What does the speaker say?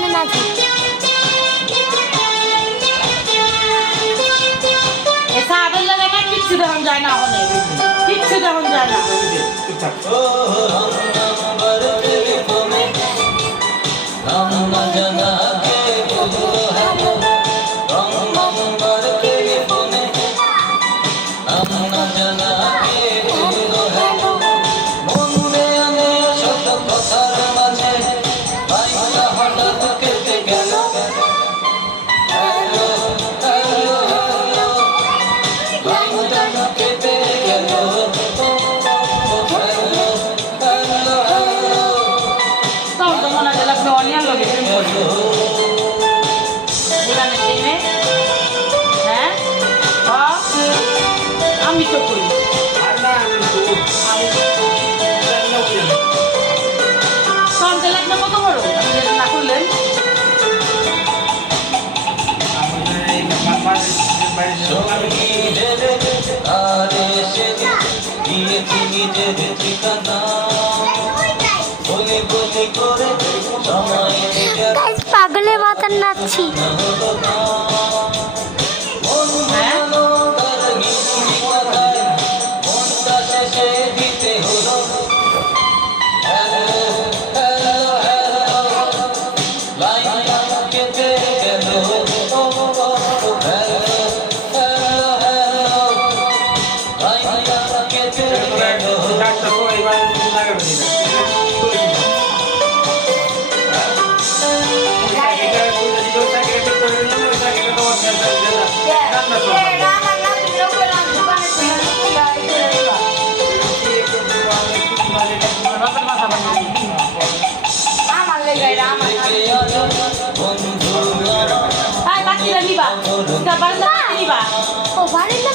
জানে না যে সাবের লাগে না কিচ্ছু দেখন যায় না হলে কিচ্ছু দেখন যায় না আমি তো করি সন্ধ্যে লাগবে কত বড় আপনি যেটা না করলেন পাগলের মতন নাচছি বাকি নিবা ও বাড়িতে